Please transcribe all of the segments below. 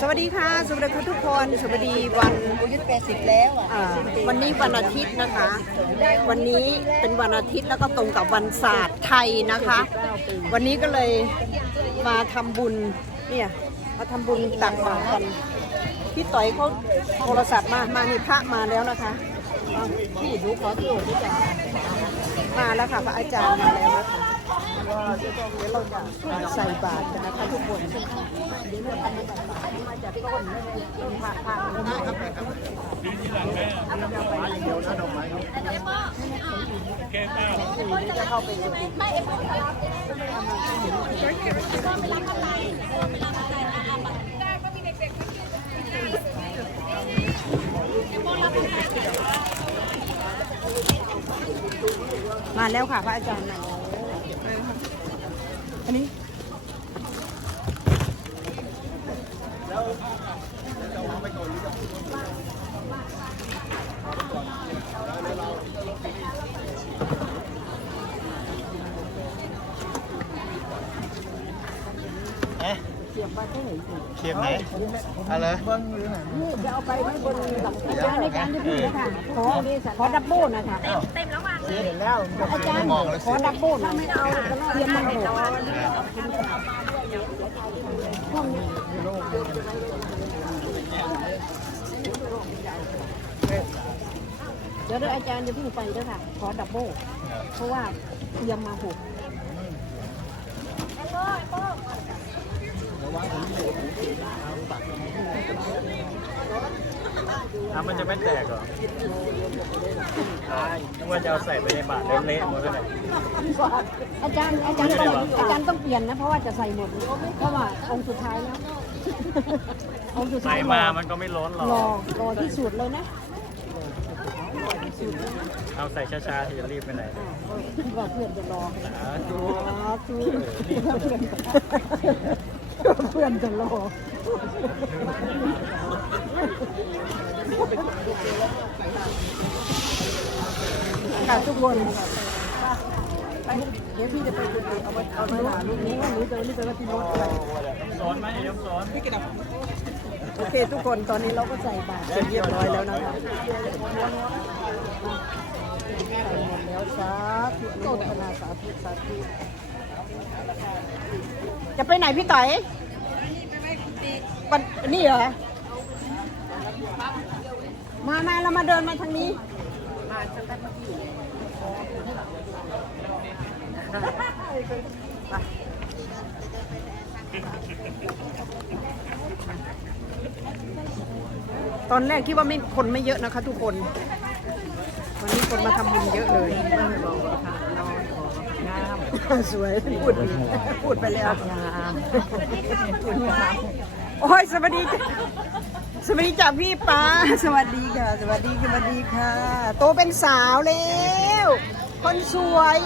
สวัสดีค่ะ สวัสดีค่ะทุกคน สวัสดีวันยุทธแปดสิบแล้วอะอ่าวันนี้วันอาทิตย์นะคะ วันนี้เป็นวันอาทิตย์แล้วก็ตรงกับวันศาสตร์ไทยนะคะ วันนี้ก็เลยมาทำบุญเนี่ยมาทำบุญตักบาตรกันพี่ต่อยเขาโทรศัพท์มามานี่พระมาแล้วนะคะอ้าวพี่ดูขอโทษด้วยจ้ะ มาแล้วค่ะพระอาจารย์มาแล้วนะคะเดี๋ยวเราจะใส่บาตรกันนะคะทุกคนเดี๋ยวเราทำบาตรมาจากต้นต้นผักผักนะครับจะเข้าไปดูมาแล้วค่ะพระอาจารย์มาแล้วอันนี้เอ๊ะเสียบไปที่ไหนสิเขียบไหนอะไรนี่จะเอาไปไว้บนหลังคาในการที่พี่นะคะขอขอดับเบิลนะคะเขียบแล้ว อาจารย์ขอดับเบิลนะเทียมมันหกเดี๋ยวเดี๋ยวอาจารย์จะเพิ่งไปด้วยค่ะ ขอดับเบิลเพราะว่าเตรียมมาหก น้ำมันจะไม่แตกเหรอนึกว่าจะเอาใส่ไปในบาตรเละๆหมดเลยอาจารย์อาจารย์ต้องอาจารย์ต้องเปลี่ยนนะเพราะว่าจะใส่หมดเพราะว่าองค์สุดท้ายแล้วองค์สุดท้าใส่ยมามันก็ไม่ล้นหรอกรอรอที่สุดเลยนะเอาใส่ช้าๆที่จะรีบไปไหนคิดว่าเพื่อนจะรอสาธุอ๋อคื อนจะรอค่ะทุกคนเดี๋ยวพี่จะไปดูเอาไปเอาไปหาลูกนี้ว่าหนูจะนี่ไปว่าที่รถอะไรสอนไหมยมสอนพี่กินโอเคทุกคนตอนนี้เราก็ใส่บาตรเสร็จเรียบร้อยแล้วนะคะใส่หมดแล้วสาธุอนุโมทนาสาธุสาธุจะไปไหนพี่ต่อย วันนี่เหรอ มามาเรามาเดินมาทางนี้ ตอนแรกคิดว่าไม่คนไม่เยอะนะคะทุกคน วันนี้คนมาทำบุญเยอะเลย สวยพูดพูดไปแล้ว โอ้ยสวัสดีจ้ะสวัสดีจ้ะพี่ป้า สวัสดีค่ะ สวัสดีสวัสดีค่ะ โตเป็นสาวแล้ว คนสวย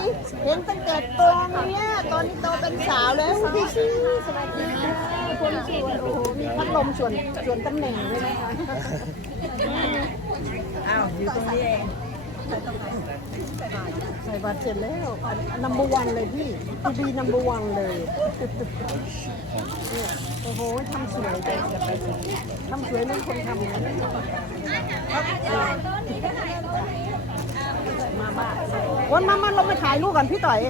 เห็นตั้งแต่ตรงเนี้ยตอนนี้โตเป็นสาวแล้วพี่ซีสวัสดีค่ะคนสวยโอ้โหมีพัดลมส่วนส่วนตำแหน่งด้วยนะคะอ้าวอยู่ตรงนี้เอง ใส่บัตรเสร็จแล้วนัมเบอร์วันเลยพี่พี่บีนัมเบอร์วันเลยเนี่ยโอ้โหทำสวยจังทำสวยเหมือนคนทำนะมาบ้านวันมามาเราไปถ่ายรูปกันพี่ต่อย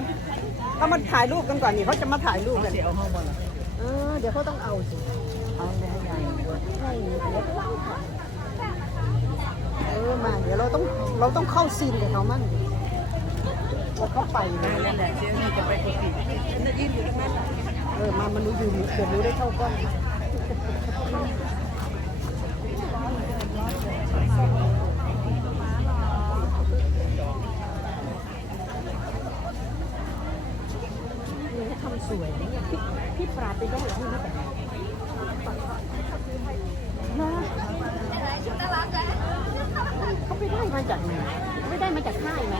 เรามาถ่ายรูปกันก่อนนี่เขาจะมาถ่ายรูปกันเดี๋ยวเขาต้องเอาสิเอาแม่ใหญ่ใช่เดี๋ย ออมา เดี๋ยวเราต้องเราต้องเข้าซีนกับเขามั่งเราเข้าไปนะนั่นแหละเชื่อนี่จะไปกุฏิยืนอยู่ตรงนั้นเออมามันรู้อยู่เดี๋ยวรู้ได้เท่ากล้องนี่ทำสวยนะเนี่ยพี่พี่ปราบไปได้เหรอพี่ไม่แต่งนะเเขาไปได้มาจากไหนไม่ได้มาจากค่ายไหม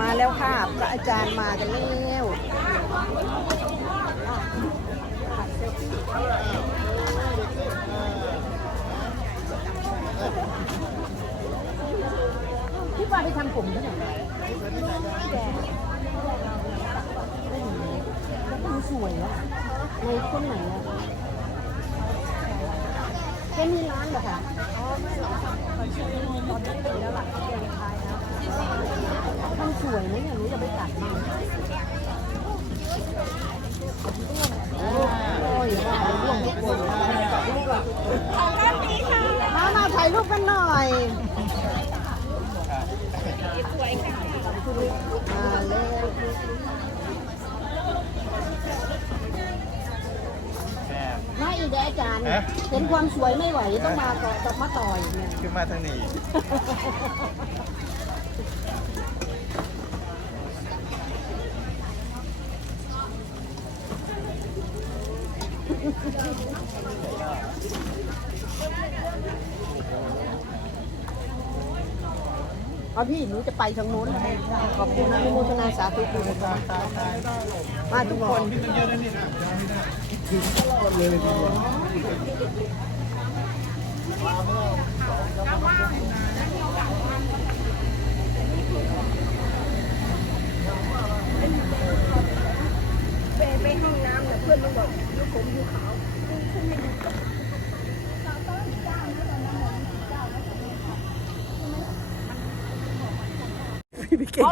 มาแล้วค่ะพระอาจารย์มากันแล้วพี่ว่าไปทำผมเท่ไหร่วยอะ ในคนไหนอะแค่มีร้านเหรอคะมันสวยไหมอย่างนี้จะไปตัดมันโอ้ยว่าไปร่วมทุกคนมามาถ่ายรูปกันหน่อยมาเลย แซ่บมาอีกเด้ออาจารย์ ฮะ เห็นความสวยไม่ไหวต้องมาต่อต้องมาต่อยเนี่ยขึ้นมาทางนี้เอาพี่หนูจะไปทางโน้นขอบคุณนะอนุโมทนาสาธุคุณมาทุกคน ป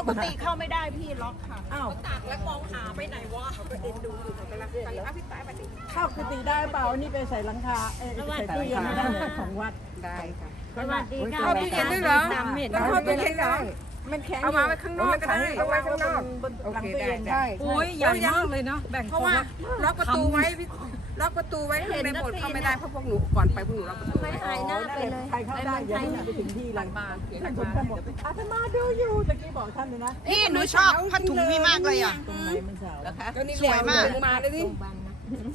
กติเข้าไม่ได้พี่ล็อกค่ะ อ้าวตักแล้วมองหาไปไหนวะไปเอ็นดูอยู่กำลังไปอภิปรายปฏิ เข้ากุฏิได้เปล่าอันนี่ไปใส่หลังคาเอ้ยใส่ตู้เย็นไม่ได้ของวัดได้ค่ะสวัสดีค่ะเข้าตู้เย็นด้วยเหรอต้องเข้าตู้เย็นเหรอมันแข็งเอามาไว้ข้างนอกก็ได้เอาไว้ข้างนอกบนหลังตู้เย็นได้โอ้ยใหญ่มากเลยเนาะแบ่งเพราะว่าล็อกประตูไว้พี่ล็อกประตูไว้ข้างในโบสถ์เข้าไม่ได้เพราะพวกหนูก่อนไปพวกหนูล็อกประตูไว้หายหน้าไปเลยใครเข้าได้เดี๋ยวนี้ไปถึงที่หลังบ้านท่านชมกันหมดอาตมาดูอยู่ตะกี้บอกท่านเลยนะพี่หนูชอบผ้าถุงพี่มากเลยอะตรงไหนมันเสาก็นี่สวยมากลงมาเลยดิ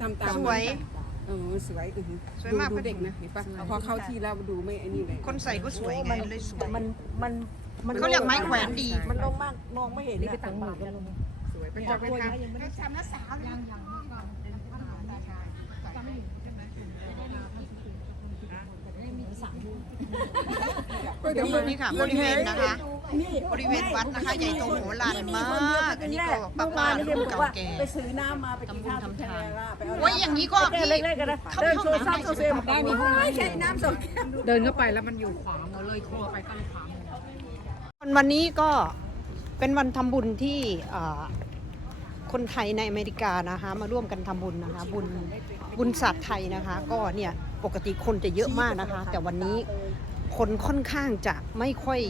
ทำตามสวย เออสวยอือหือสวยมากดูเด็กนะเห็นปะพอเข้าที่แล้วดูไม่ไอ้นี่เลยคนใส่ก็สวยไงเลยสวย มันมันมันเขาเรียกไม้แขวนดี มันลงมากมองไม่เห็นนะต่างบาทกันลงสวยเป็นเจ้าเป็นค่ะนี่ค่ะบริเวณนะคะ บริเวณวัดนะคะใหญ่โตโหฬารมากอันนี้ก็ป้าป้านี่รุ่นบอกเก่าว่าแก่ไปซื้อน้ำมาไปกินข้าวทำบุญทำทานไปเอโอ้ยอย่างนี้ก็พี่เล็กๆกันนะเข้าเดินห้องโชว์ซับน้ำโซเซมได้มีห้องน้ำแค่น้ำสองเดินเข้าไปแล้วมันอยู่ขวาหมดเลยครัวไปก็เลยขวาหมดวันนี้ก็เป็นวันทำบุญที่อ่าคนไทยในอเมริกานะคะมาร่วมกันทำบุญนะคะบุญบุญศาสตร์ไทยนะคะ ก็เนี่ยปกติคนจะเยอะมากนะคะ แต่วันนี้คนค่อนข้างจะไม่ค่อย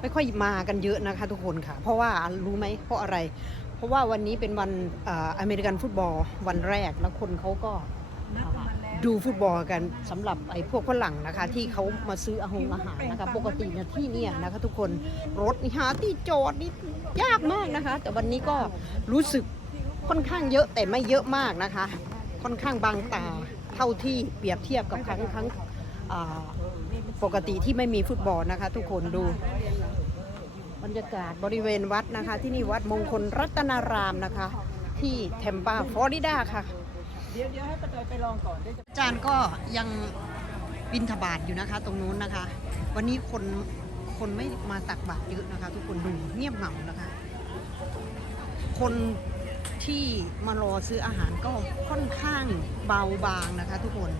ไม่ค่อยมากันเยอะนะคะทุกคนค่ะ เพราะว่ารู้ไหมเพราะอะไร เพราะว่าวันนี้เป็นวันอ่าอเมริกันฟุตบอลวันแรกแล้วคนเขาก็อ่าดูฟุตบอลกันสำหรับไอ้พวกฝรั่งนะคะ ที่เขามาซื้ออาหงอาหารนะคะ ปกติเนี่ยที่เนี่ยนะคะ ทุกคนรถนี่หาที่จอดนี่ยากมากนะคะ แต่วันนี้ก็รู้สึกค่อนข้างเยอะแต่ไม่เยอะมากนะคะ ค่อนข้างบางตาเท่าที่เปรียบเทียบกับครั้งครั้งอ่าปกติที่ไม่มีฟุตบอลนะคะ ทุกคนดู บรรยากาศบริเวณวัดนะคะ ที่นี่วัดมงคลรัตนารามนะคะ ที่เทมปาฟลอริดาค่ะ เดี๋ยวเดี๋ยวให้ป้าจอยไปลองก่อนจะอาจารย์ก็ยังบินทบาทอยู่นะคะ ตรงนู้นนะคะ วันนี้คนคนไม่มาตักบาตรเยอะนะคะ ทุกคนดูเงียบเหงานะคะ คนที่มารอซื้ออาหารก็ค่อนข้างเบาบางนะคะ ทุกคน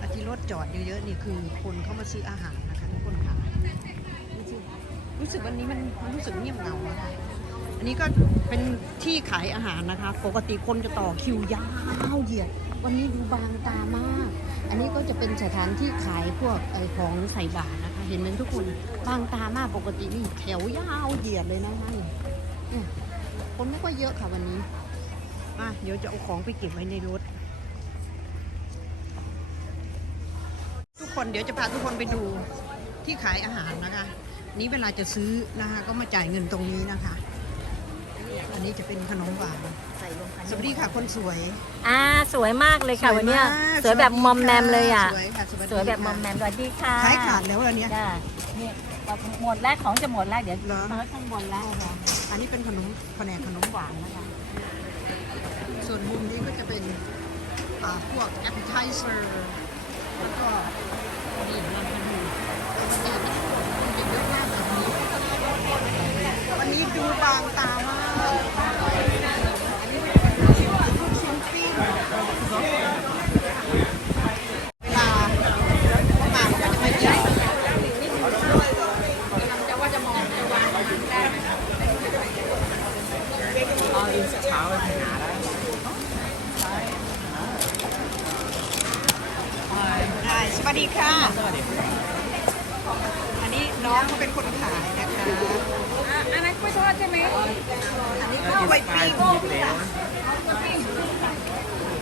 อาที่รถจอดเยอะๆนี่คือคนเข้ามาซื้ออาหารนะ รู้สึกวันนี้มันมันรู้สึกเงียบเหงาอะค่ะอันนี้ก็เป็นที่ขายอาหารนะคะ ปกติคนจะต่อคิวยาวเหยียด วันนี้ดูบางตามาก อันนี้ก็จะเป็นสถานที่ขายพวกไอของใส่บาตรนะคะ เห็นไหมทุกคนบางตามากปกตินี่แถวยาวเหยียดเลยนะคะนี่เนี่ยคนไม่ค่อยเยอะค่ะวันนี้มาเดี๋ยวจะเอาของไปเก็บไว้ในรถ ทุกคนเดี๋ยวจะพาทุกคนไปดูที่ขายอาหารนะคะ นี้เวลาจะซื้อนะคะก็มาจ่ายเงินตรงนี้นะคะ อันนี้จะเป็นขนมหวานสวัสดีค่ะคนสวย อ่าสวยมากเลยค่ะสวยวันเนี้ยมากสวยแบบสวัสดีมอมแมมเลยอะ สวยค่ะสวัสดีสวยแบบค่ะมอมแมมสวัสดีค่ะขายขาดแล้วอันเนี้ย จ้าเนี่ยหมดแล้วของจะหมดแล้วเดี๋ยวเหรอมาข้างบนแล้วค่ะอันนี้เป็นขนมแผนกขนมหวานนะคะ ส่วนมุมนี้ก็จะเป็นอ่าพวก appetizer แล้วก็นี่ลองดูปกติมั วันนี้ดูบางตามากลูกชิ้นปิ้งเวลาหมากก็จะมาเยี่ยมเอาอนเช้าไปหาได้สวัสดีค่ะ สวัสดี อันนี้น้องเขาเป็นคนขายนะ อะอันนั้นกล้วยทอดใช่ไหมอันนี้ข้าวใบปิ้ง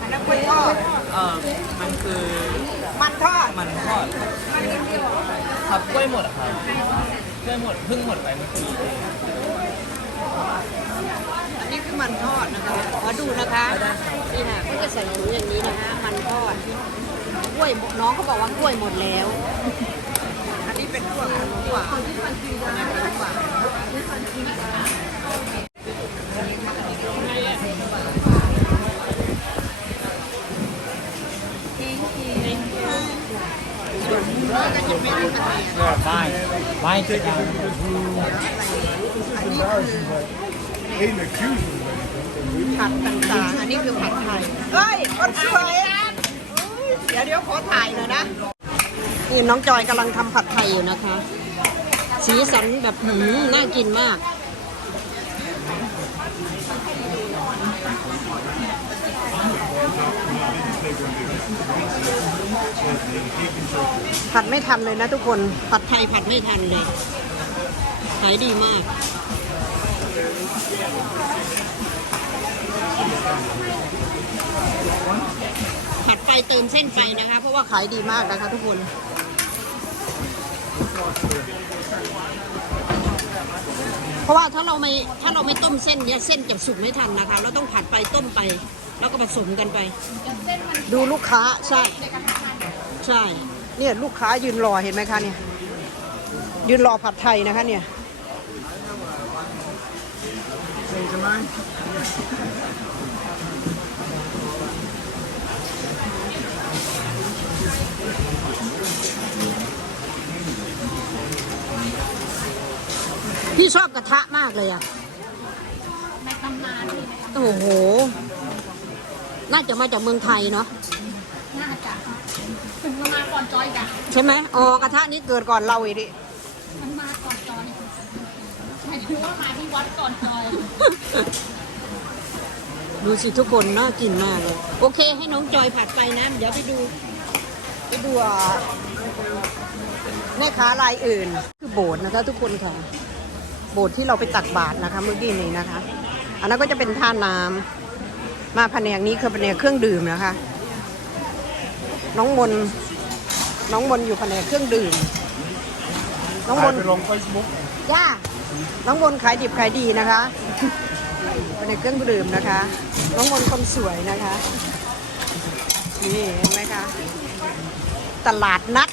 อันนั้นกล้วยทอดเออมันคือมันทอดมันทอดครับกล้วยหมดอะครับกล้วยหมดเพิ่งหมดไปเมื่อกี้เองอันนี้คือมันทอดนะคะขอดูนะคะนี่ค่ะก็จะใส่ถุงอย่างนี้นะคะมันทอดกล้วยน้องเขาบอกว่ากล้วยหมดแล้วอันนี้เป็นพว กขนมหวานขนมหวานส่วนเนื้อก็จะไม่ได้มายไม่ไม่คือยังอันนี้คือผัดต่างๆ อันนี้คือผัดไทย เฮ้ย คนสวยเดี๋ยวเดี๋ยวขอถ่ายหน่อยนะ นี่น้องจอยกำลังทำผัดไทยอยู่นะคะ สีสันแบบหืมน่ากินมาก ผัดไม่ทันเลยนะทุกคน ผัดไทยผัดไม่ทันเลยขายดีมาก ผัดไปเติมเส้นไปนะคะ เพราะว่าขายดีมากนะคะทุกคน เพราะว่าถ้าเราไม่ถ้าเราไม่ต้มเส้นเนี่ยเส้นจะสุกไม่ทันนะคะ เราต้องผัดไปต้มไป แล้วก็ผสมกันไป ดูลูกค้าใช่ ใช่ เนี่ยลูกค้ายืนรอเห็นไหมคะเนี่ย ยืนรอผัดไทยนะคะเนี่ย พี่ชอบกระทะมากเลยอะในตำนานโอ้โห น่าจะมาจากเมืองไทยเนาะ น่าจะถึงมาก่อนจอยจ้ะใช่ไหมอ๋อกระทะนี้เกิดก่อนเราอีกดิมันมาก่อนจอยหมายถึงว่ามาที่วัดก่อนจอย ดูสิทุกคนน่ากินมากเลย โอเค ให้น้องจอยผัดไปนะ เดี๋ยวไปดู ไปดูอะแม่ค้ารายอื่น คือโบสถ์นะคะทุกคนค่ะ โบสถ์ที่เราไปตักบาตรนะคะ เมื่อกี้นี้นะคะ อันนั้นก็จะเป็นท่าน้ำมาแผนกนี้คือแผนกเครื่องดื่มนะคะ น้องมนน้องมนอยู่แผนกเครื่องดื่ม น้องมนไปลงเฟซบุ๊กย่าน้องมนขายดิบขายดีนะคะเป็นเครื่องดื่มนะคะ น้องมนคนสวยนะคะ นี่เห็นไหมคะ ตลาดนัด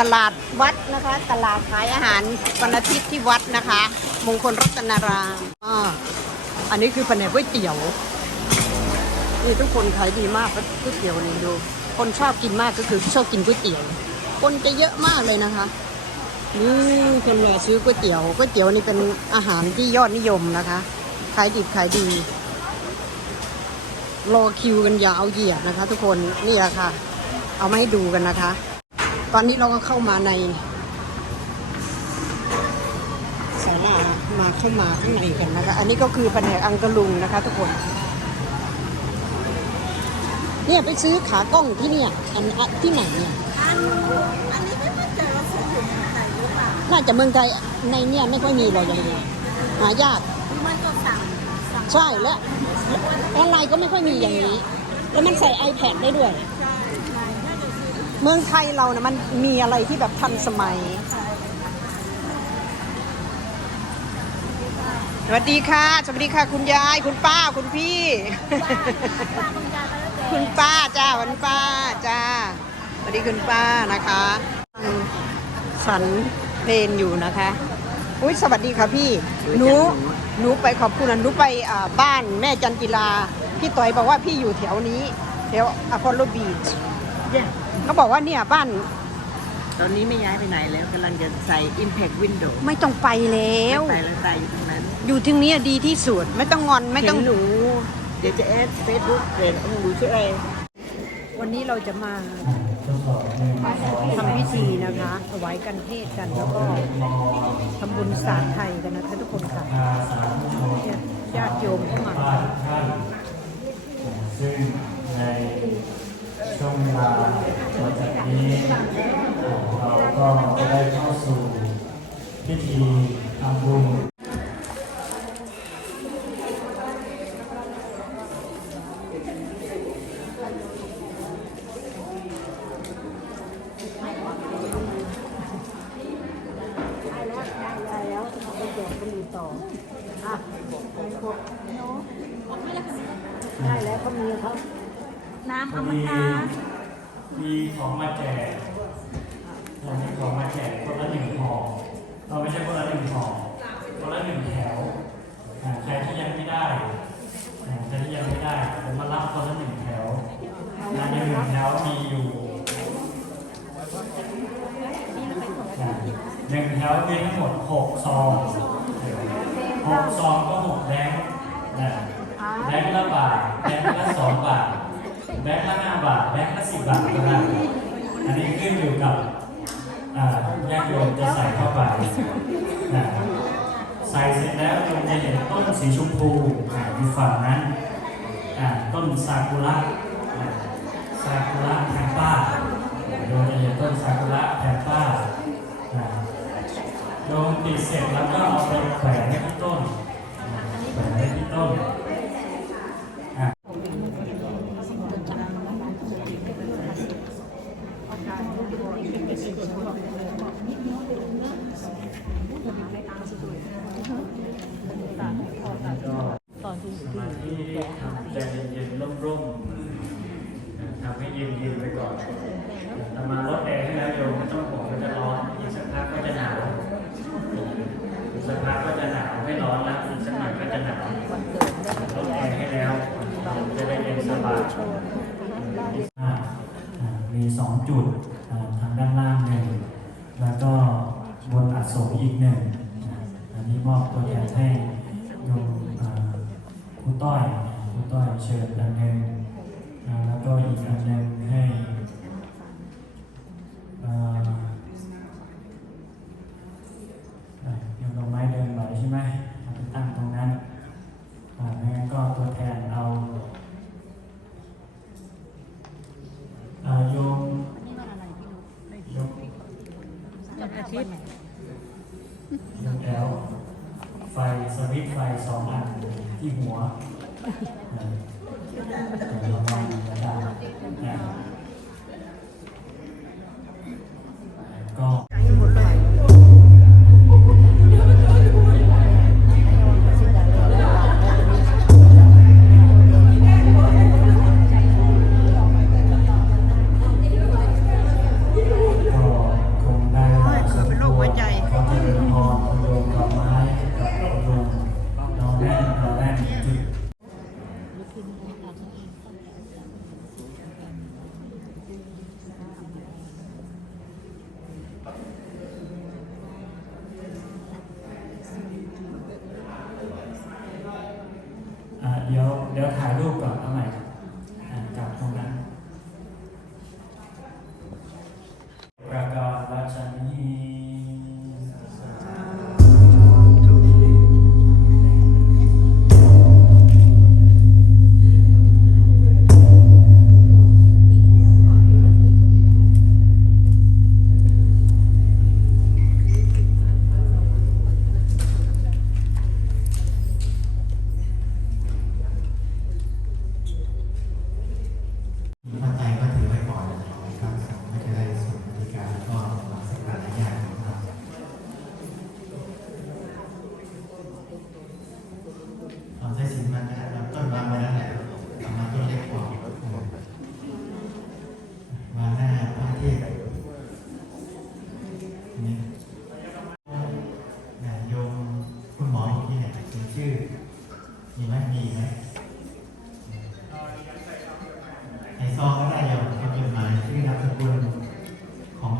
ตลาดวัดนะคะ ตลาดขายอาหารวันอาทิตย์ที่วัดนะคะ มงคลรัตนารามอ่าอันนี้คือแผนกก๋วยเตี๋ยวนี่ทุกคนขายดีมากก๋วยเตี๋ยวนี่ดู คนชอบกินมากก็คือชอบกินก๋วยเตี๋ยว คนจะเยอะมากเลยนะคะนี่คนรอซื้อก๋วยเตี๋ยวก๋วยเตี๋ยวนี่เป็นอาหารที่ยอดนิยมนะคะขายดิบขายดี รอคิวกันยาวเหยียดนะคะ ทุกคนนี่แหละค่ะ เอามาให้ดูกันนะคะ ตอนนี้เราก็เข้ามาในศาลามาเข้ามาข้างในกันนะคะ อันนี้ก็คือแผนกอังกะลุงนะคะทุกคน เนี่ยไปซื้อขากล้องที่เนี่ย อันอันที่ไหนเนี่ยน่าจะเมืองไทยในเนี่ยไม่ค่อยมีหรอกอย่างเงี้ยหายากมันก็สั่งใช่และออนไลน์ก็ไม่ค่อยมีอย่างนี้ แล้วมันใส่ iPad ได้ด้วย เมืองไทยเรานะมันมีอะไรที่แบบทันสมัย สวัสดีค่ะ สวัสดีค่ะ คุณยาย คุณป้า คุณพี่ คุณป้าจ้าวันป้าจ้า สวัสดีคุณป้านะคะสันเพลนอยู่นะคะ อุ้ยสวัสดีค่ะพี่ หนู หนูไปขอบคุณนะหนูไปบ้านแม่จันจิลา พี่ต่อยบอกว่าพี่อยู่แถวนี้แถวอพอลโลบีช เขาบอกว่าเนี่ยบ้าน ตอนนี้ไม่ย้ายไปไหนแล้วกำลังจะใส่ impact window ไม่ต้องไปแล้ว ไม่ไปแล้วตายอยู่ตรงนั้นอยู่ที่นี้ดีที่สุดไม่ต้องงอนไม่ต้องหนู เดี๋ยวจะแอดเฟซบุ๊กเห็นหนูช่วยอะไรวันนี้เราจะมาทำพิธีนะคะถวายกันเทศกันแล้วก็ทำบุญศาสตร์ไทยกันนะคะทุกคนค่ะญาติโยมเข้ามาซึ่งใน ช่วงเวลาหลัจากนี้เราก็ได้เข้าสู่พิธีทำบุญ หกซองหกซองก็หกแบงค์นะแบงค์ละบาทแบงค์ละสองบาทแบงค์ละห้าบาทแบงค์ละสิบบาทก็ได้อันนี้ขึ้นอยู่กับญาติโยมจะใส่เข้าไปนะใส่เสร็จแล้วโยมจะเห็นต้นสีชมพูอยู่ฝั่งนั้นต้นซากุระซากุระแพงป้าโยมจะเห็นต้นซากุระแพงป้า โยนติดเสร็จแล้วก็เอาไปแขวนไว้ที่ต้นแขวนไว้ที่ต้น 2 จุดทางด้านล่างหนึ่งแล้วก็บนอัศวอีกหนึ่งอันนี้มอบตัวแทนให้โยมครูต้อยครูต้อยเชิญดังเด้งแล้วก็อีกอันหนึ่ง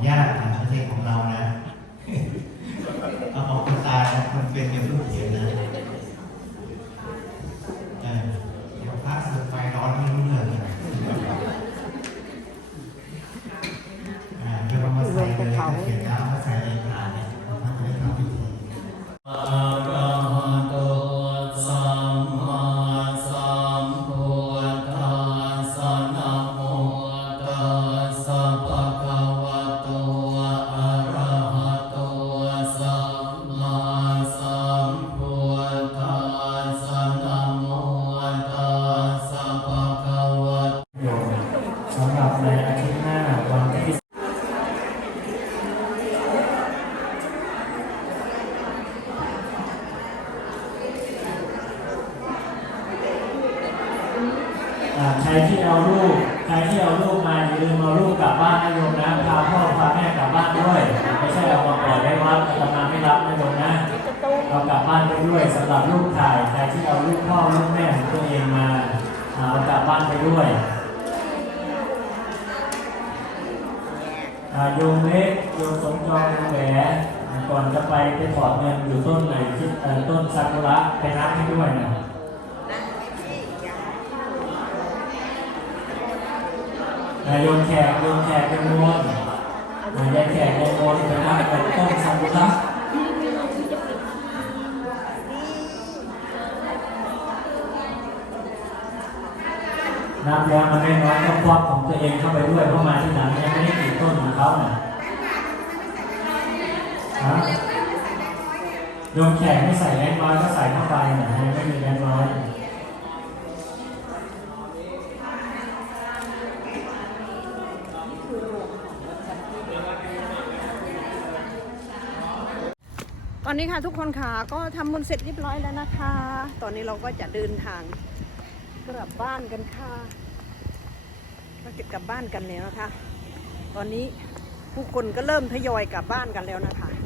ยากทนะไม่ใช่ของเรานะ เอาของคนตายนะมันเป็นอย่าลูกเขียนนะากุระไปนับให้ด้วยนะอ่าโยมแขกโยมแขกเป็นมวลอ่ายายแขกยายมวลไปนับกับต้นซากุระนับแล้วมันไม่น้อยก็ควักของตัวเองเข้าไปด้วยเพราะมาที่หลังยังไม่ได้กี่ต้นของเขาน่ะฮะ ยมแขกไม่ใส่แรงน้อยก็ใส่เข้าไปนะยังไม่มีแรงน้อยตอนนี้ค่ะทุกคนค่ะก็ทำบุญเสร็จเรียบร้อยแล้วนะคะ ตอนนี้เราก็จะเดินทางกลับบ้านกันค่ะก็จะกลับบ้านกันแล้วนะคะ ตอนนี้ผู้คนก็เริ่มทยอยกลับบ้านกันแล้วนะคะ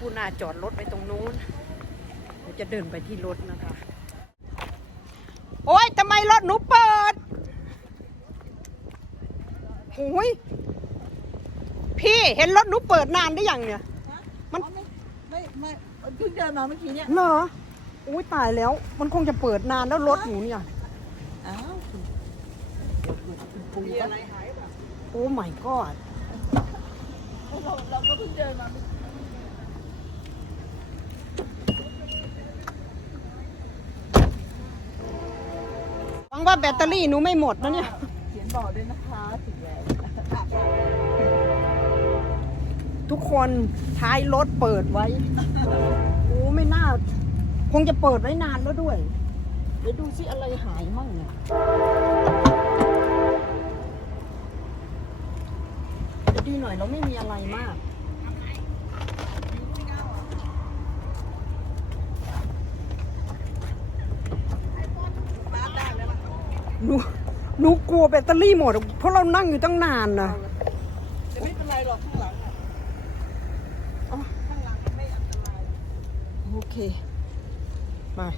จะพูดนาจอดรถไปตรงนู้นเดี๋ยวจะเดินไปที่รถนะคะ โอ๊ยทำไมรถหนูเปิดโอ้ยพี่เห็นรถหนูเปิดนานได้ยังเนี่ย มันไม่ไม่เพิ่งเดินมาเมื่อกี้เนี่ยเหรออุ้ยตายแล้ว มันคงจะเปิดนานแล้วรถหนูเนี่ยอ้าวปูโอ้ my god เราเราก็เพิ่งเดินมาหวัง ว่าแบตเตอรี่หนูไม่หมดนะเนี่ย เขียนบอกด้วยนะคะถึงแล้วทุกคนท้ายรถเปิดไว้โอ้ไม่น่า คงจะเปิดไว้นานแล้วด้วย เดี๋ยวดูสิอะไรหายมั่งเนี่ยดีหน่อยเราไม่มีอะไรมาก หนู หนูกลัวแบตเตอรี่หมด เพราะเรานั่งอยู่ตั้งนานนะแต่ไม่เป็นไรหรอกข้างหลังอะอ๋อข้างหลังไม่อันตราย โอเค มา